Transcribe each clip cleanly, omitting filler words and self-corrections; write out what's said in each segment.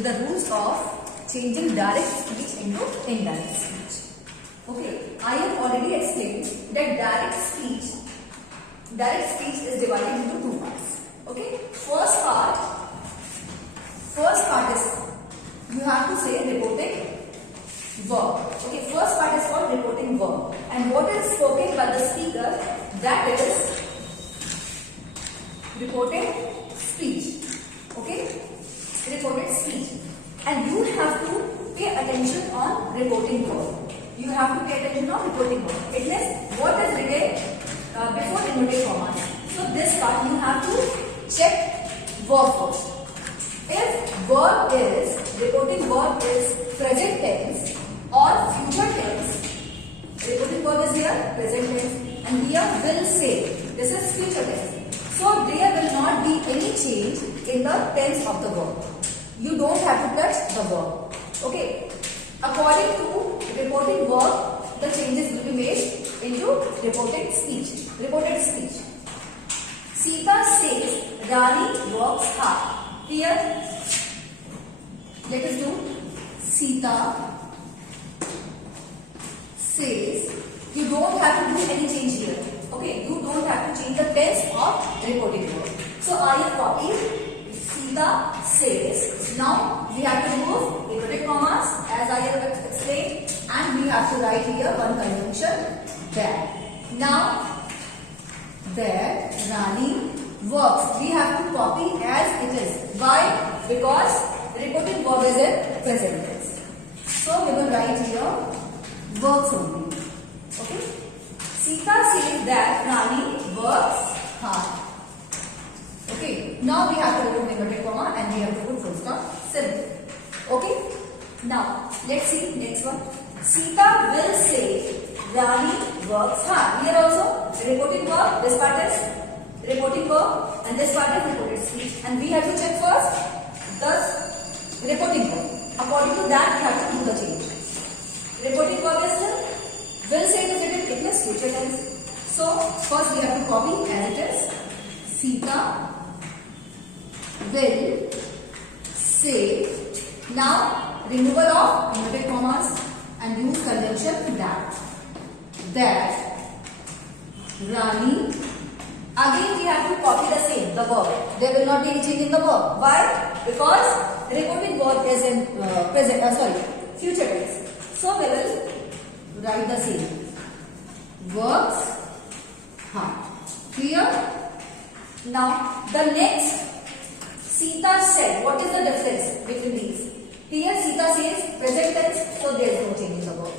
with the rules of changing direct speech into indirect speech. Okay, I have already explained that direct speech is divided into two parts. Okay, first part is you have to say reporting verb. Okay, first part is called reporting verb, and what is spoken by the speaker, that is reported speech. Okay, reported speech, and you have to pay attention on reporting verb. You have to pay attention on reporting verb. It means what is written before inverted commas. So this part you have to check verb first. If reporting verb is present tense or future tense, reporting verb is here present tense, and here will say, this is future tense. So there will not be any change in the tense of the verb. You don't have to touch the verb. Okay. According to reporting verb, the changes will be made into reported speech. Reported speech. Sita says Rani works hard. Here, let us do Sita says. You don't have to do any change here. Okay, you don't have to change the tense of reporting verb. So I have copied Sita says. Now we have to remove inverted commas as I have explained, and we have to write here one conjunction that. Now that Rani works, we have to copy as it is. Why? Because reporting verb is in present tense. So we will write here works only. Okay. Sita says that Rani works hard. Okay. Now we have to remove inverted comma and we have to put full stop. Simple. Okay. Now let's see next one. Sita will say Rani works hard. Here also reporting verb. This part is reporting verb and this part is reported speech. And we have to check first the reporting verb. According to that, we have to do the change. Reporting verb is will say it is written in future tense. So first we have to copy as it is. Sita will say. Now removal of inverted commas and use conjunction that. That Rani. Again we have to copy the same, the verb. There will not be any change in the verb. Why? Because reporting verb is in future tense. So we will write the same. Works hard. Clear? Now the next, Sita said. What is the difference between these? Here Sita says present tense, so there is no change in the verb.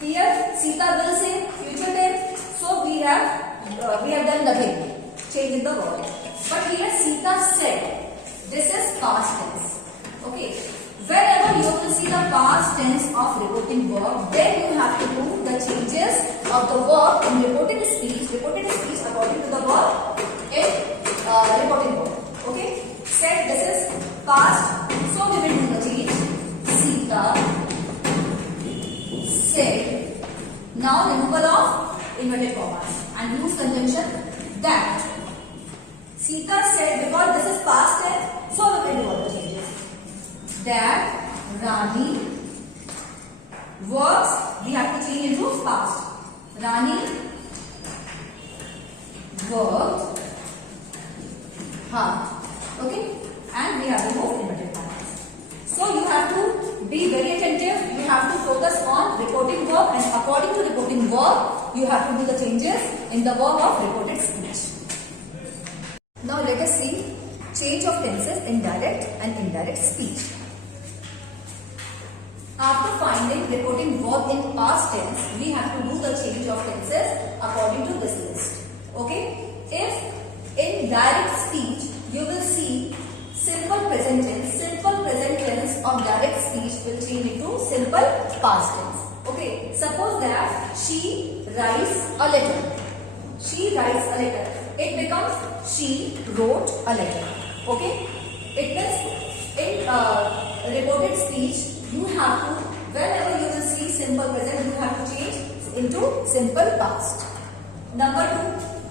Here Sita will say future tense, so we have done nothing, change in the verb. But here Sita said, this is past tense. Okay. Whenever you will see the past tense of reporting verb, then you have to do the changes of the verb in reported speech according to the verb in reporting verb. Okay. Said this is past, so we will do the change. Sita said. Now removal of inverted commas and use conjunction that. Sita said, because this is past tense, so we will do all the changes. That Rani works, we have to change into past. Rani worked hard. Okay, and we have to move inverted commas. So you have to be very attentive. You have to focus on reporting verb, and according to reporting verb, you have to do the changes in the verb of reported speech. Now let us see change of tenses in direct and indirect speech. After finding reporting verb in past tense, we have to do the change of tenses according to this list. Okay? If in direct speech, you will see simple present tense. Simple present tense of direct speech will change into simple past tense. Okay? Suppose that she writes a letter. She writes a letter. It becomes she wrote a letter. Okay? It means in reported speech, you have to, whenever you will see simple present, you have to change into simple past. Number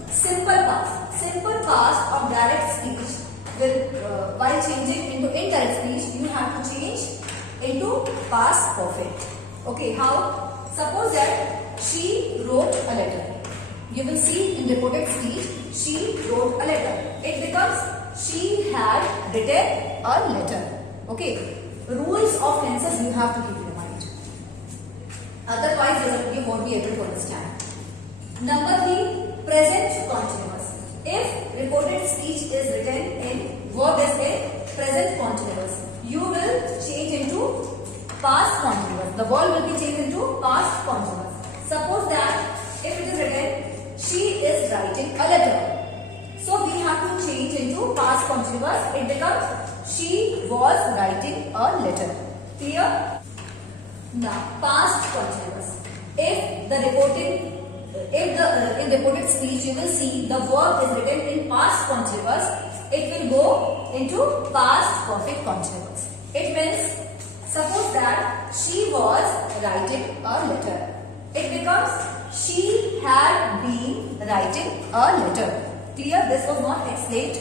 2, simple past. Simple past of direct speech while changing into indirect speech, you have to change into past perfect. Okay, how? Suppose that she wrote a letter. You will see in reported speech, she wrote a letter. It becomes she had written a letter. Okay, rules of tenses you have to keep in mind. Otherwise, you won't be able to understand. Number 3, present continuous. If reported speech is written in verb is in present continuous, you will change into past continuous. The verb will be changed into past continuous. Suppose that if it is written, she is writing a letter. So we have to change into past continuous. It becomes she was writing a letter. Clear? Now, past continuous. If in reported speech you will see the verb is written in past continuous, it will go into past perfect continuous. It means, suppose that she was writing a letter. It becomes she had been writing a letter. Clear? This was not explained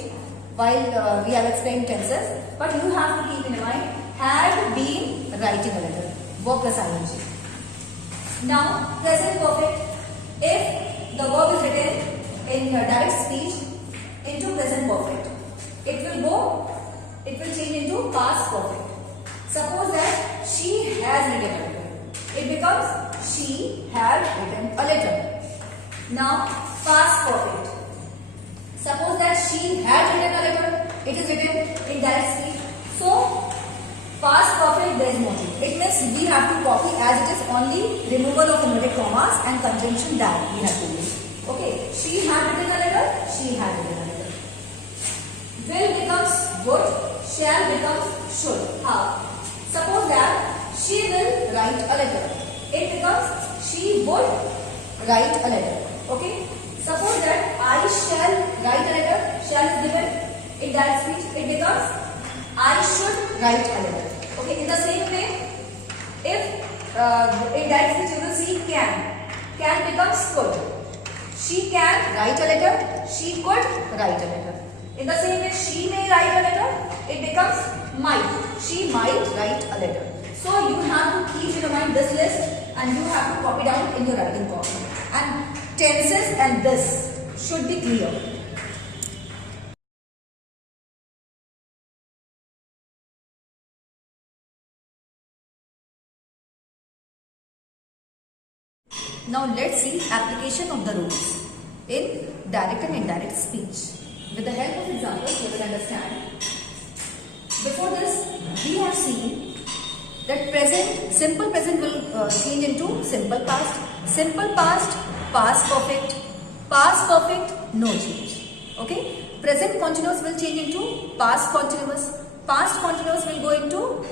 while we have explained tenses, but you have to keep in mind had been writing a letter. Verb plus ing. Now, present perfect. If the verb is written in direct speech into present perfect, it will change into past perfect. Suppose that she has written a letter. It becomes she had written a letter. Now, past perfect. Suppose that she had written a letter. It is written in direct speech. So, past perfect there is no change. It means we have to copy as it is, only removal of inverted commas and conjunction that we have to use. Okay, she had written a letter. She had written a letter. Will becomes would. Shall becomes should. How? Suppose that she will write a letter. It becomes she would write a letter. Okay. Suppose that I shall write a letter. Shall is given in direct speech. It becomes I should write a letter. Okay. In the same way, if in direct speech you will see can. Can becomes could. She can write a letter. She could write a letter. In the same way, she may write a letter. It becomes might. She might write a letter. So you have to keep in mind this list and you have to copy down in your writing copy. And tenses and this should be clear. Now let's see application of the rules in direct and indirect speech. With the help of examples, you will understand. Before this, we have seen that present, simple present will change into simple past, past perfect, no change. Okay? Present continuous will change into past continuous will go into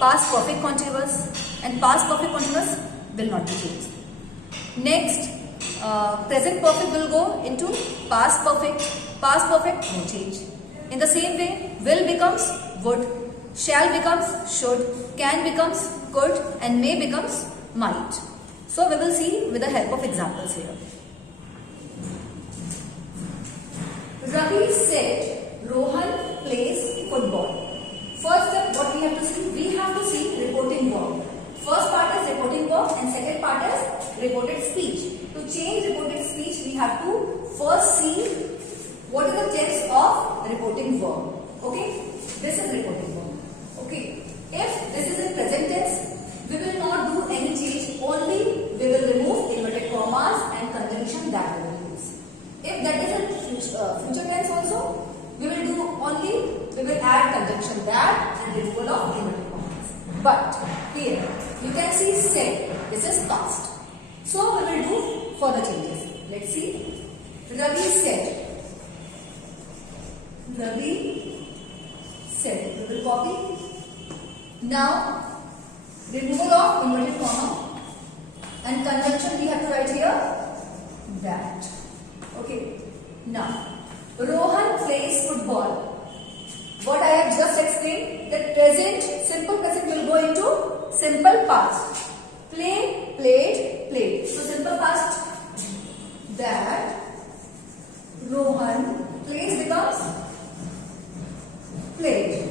past perfect continuous, and past perfect continuous will not be changed. Next, present perfect will go into past perfect, no change. In the same way, will becomes would, shall becomes should, can becomes could, and may becomes might. So we will see with the help of examples here. Ravi said Rohan plays football. First step, what we have to see? We have to see reporting verb. First part is reporting verb and second part is reported speech. To change reported speech, we have to first see what is the tense of reporting verb. Okay? This is reporting verb. Okay? If this is in present tense, we will not do any change. Only we will remove inverted commas and conjunction that we will use. If that is in future tense also, we will add conjunction that and removal of inverted commas. But here, you can see said. This is past. So we will do further changes. Let's see. Ravi said. Ravi said. We will copy. Now, removal of inverted comma and conjunction we have to write here that. Okay. Now, Rohan plays football. What I have just explained, that present, simple present will go into simple past. Play, played, played. So simple past, that Rohan plays becomes played.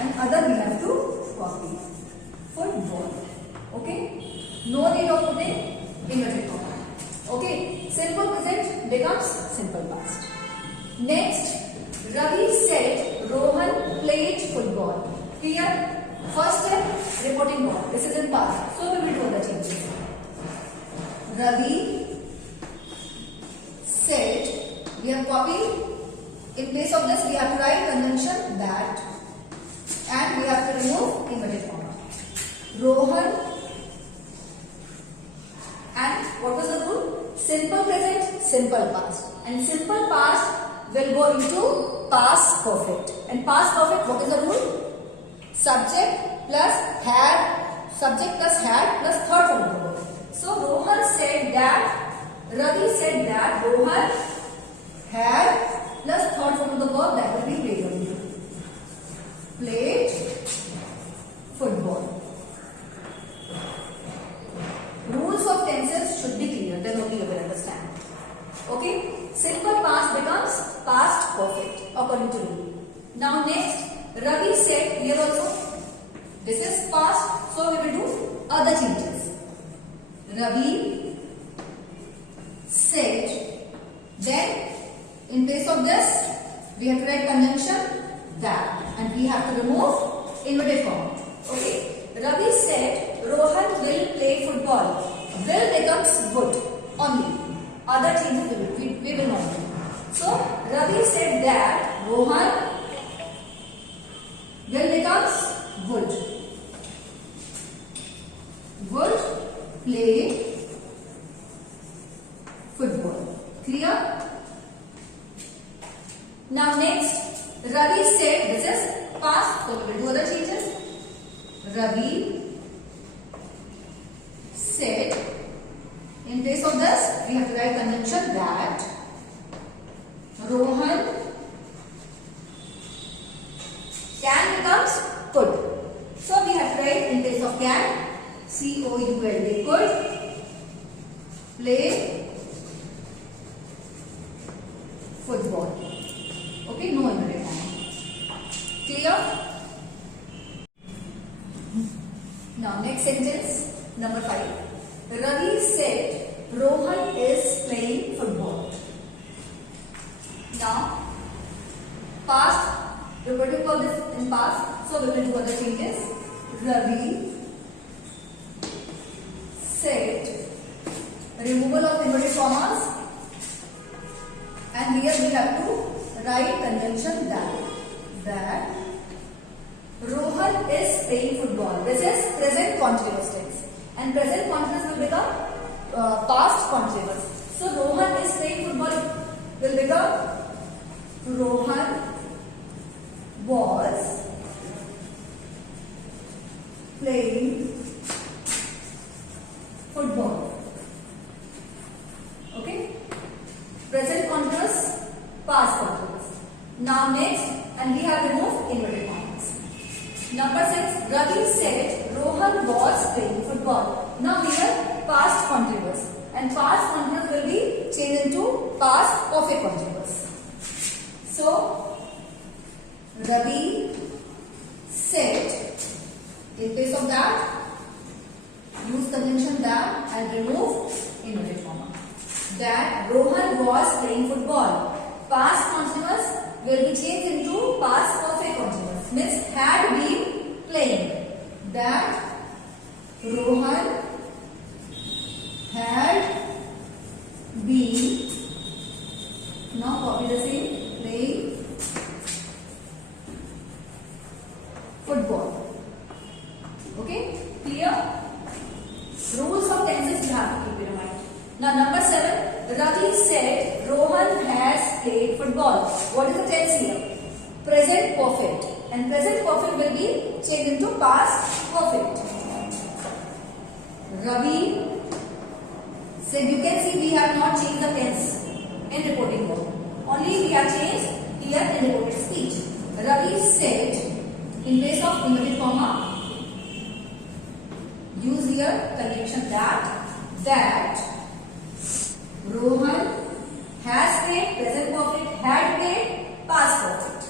And other we have to copy. Football. Okay? No need of putting inverted comma. Okay? Simple present becomes simple past. Next, Ravi said Rohan played football. Here, first step, reporting ball. This is in past. So we will do other changes. Ravi said, we have copied. In place of this, we have to write conjunction that, and we have to remove inverted comma. Rohan, and what was the rule? Simple present, simple past. And simple past will go into past perfect. And past perfect, what is the rule? Subject plus had, subject plus had plus third form of the verb. So Rohan said that, Ravi said that Rohan had plus third form of the verb, that will be played only. Played football. Rules of tenses should be clear, then only you will understand. Okay? Simple past becomes past perfect according to rule. Now next, Ravi said, here also, this is past, so we will do other changes. Ravi said, then in place of this, we have to write conjunction that, and we have to remove inverted comma. Okay? Ravi said, Rohan will play football. Will becomes would only. Other changes we will not do. So, Ravi said that Rohan will becomes would. Would play football. Clear? Now next, Ravi said, this is past, so we will do other changes. Ravi said, in place of this, we have to write conjunction that Rohan can becomes could. So we have to write in place of can, C-O-U-L-D, could play football. Okay, no inverted comma. Clear? Now next sentence, number 5. Ravi said Rohan is playing football. Now, past, we will do this in past, so we will do other changes. Ravi said, removal of inverted commas, and here we have to write conjunction that Rohan is playing football. This is present continuous tense. And present continuous will become past continuous. So Rohan is playing football will become Rohan was playing football. Okay? Present continuous, past continuous. Now next, and we have removed inverted commas. Number 6, Ravi said Rohan was playing football. Now here past continuous, and past continuous will be changed into past perfect continuous. So Ravi said, in place of that, use conjunction that and remove inverted comma. That Rohan was playing football. Past continuous will be changed into past perfect continuous. Means had been playing. That Rohan had been, now copy the same, playing football. Okay? Clear? Rules of tenses you have to keep in mind. Now number 7, Ravi said Rohan has played football. What is the tense here? Present perfect. And present perfect will be changed into past perfect. Ravi said, you can see we have not changed the tense in reporting verb. Only we have changed here in reported speech. Ravi said, in place of inverted comma, use here conjunction that Rohan has played, present perfect, had played, past perfect.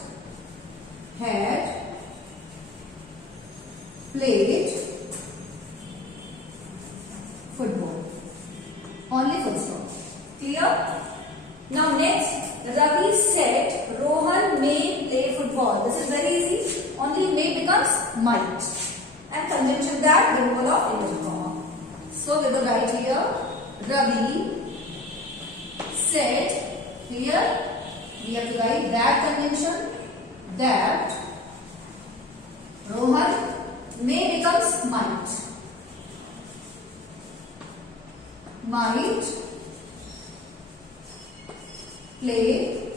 Clear? Now next, Ravi said Rohan may play football. This is very easy. Only may becomes might. And conjunction that removal of inverted comma. So we will write here Ravi said. Here we have to write that conjunction that Rohan may becomes might. Might play